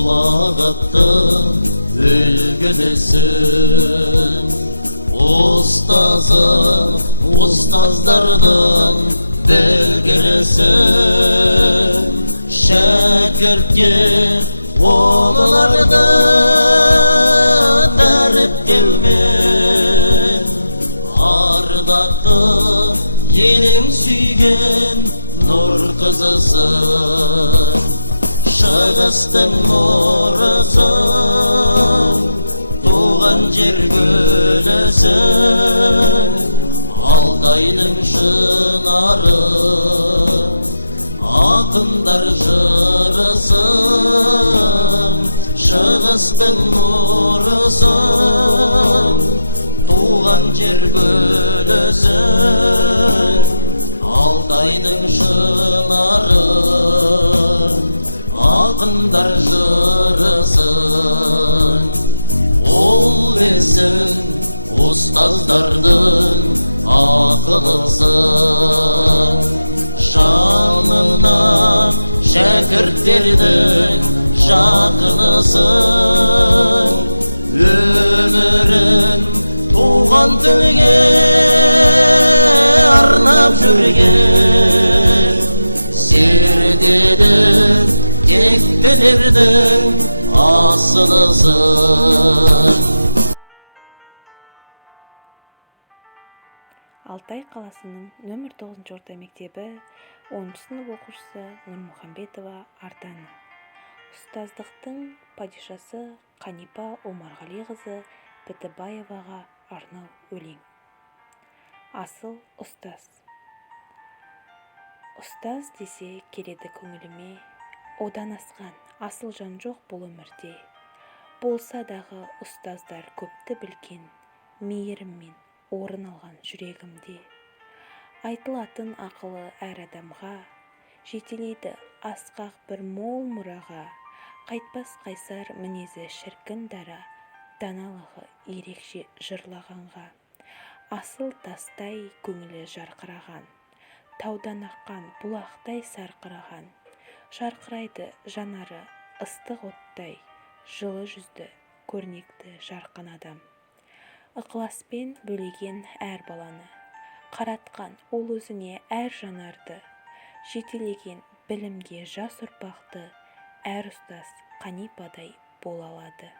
ұлағаттың үлгілісін, ұстазы ұстаздардың білгілісін, шәкіртке оларды дәріптеумен, ардақты елің сүйген нұр қызысың, шығыстың нұрысың, туған жер гүлісің, Алтайдың шынары, ақындар жырысың, шығыстың нұрысың, туған жер гүлісің, Алтайдың шынары, ақындар жырысың. Ол есің ұстаздардың ақылысың, жанына шәкірттердің жақынысың, өмірін туған тілге арнап жүрген, зерделі тектілердің асылысың. Алтай қаласының нөмір 9 орта мектебі 10 сынып оқушысы Нұрмұхамбетова Арданы. Ұстаздықтың падишасы Қанипа Омарғалиқызы Бітібаеваға арнау өлең. Асыл ұстаз. Ұстаз десе келеді көңіліме, одан асқан асыл жан жоқ бұл өмірде. Болса дағы ұстаздар көпті білген, мейіріммен орын алған жүрегімде. Айтылатын ақылы әр адамға, жетелейді асқақ бір мол мұраға, қайтпас қайсар мінезі шіркін дара, даналығы ерекше жырлағанға. Асыл тастай көңілі жарқыраған, таудан аққан бұлақтай сарқыраған, жарқырайды жанары ыстық оттай, жылы жүзді көрнекті жарқын адам. Ықыласпен бөлеген әр баланы, қаратқан ол өзіне әр жанарды, жетелеген білімге жас ұрпақты, әр ұстаз Қанипадай бола алады.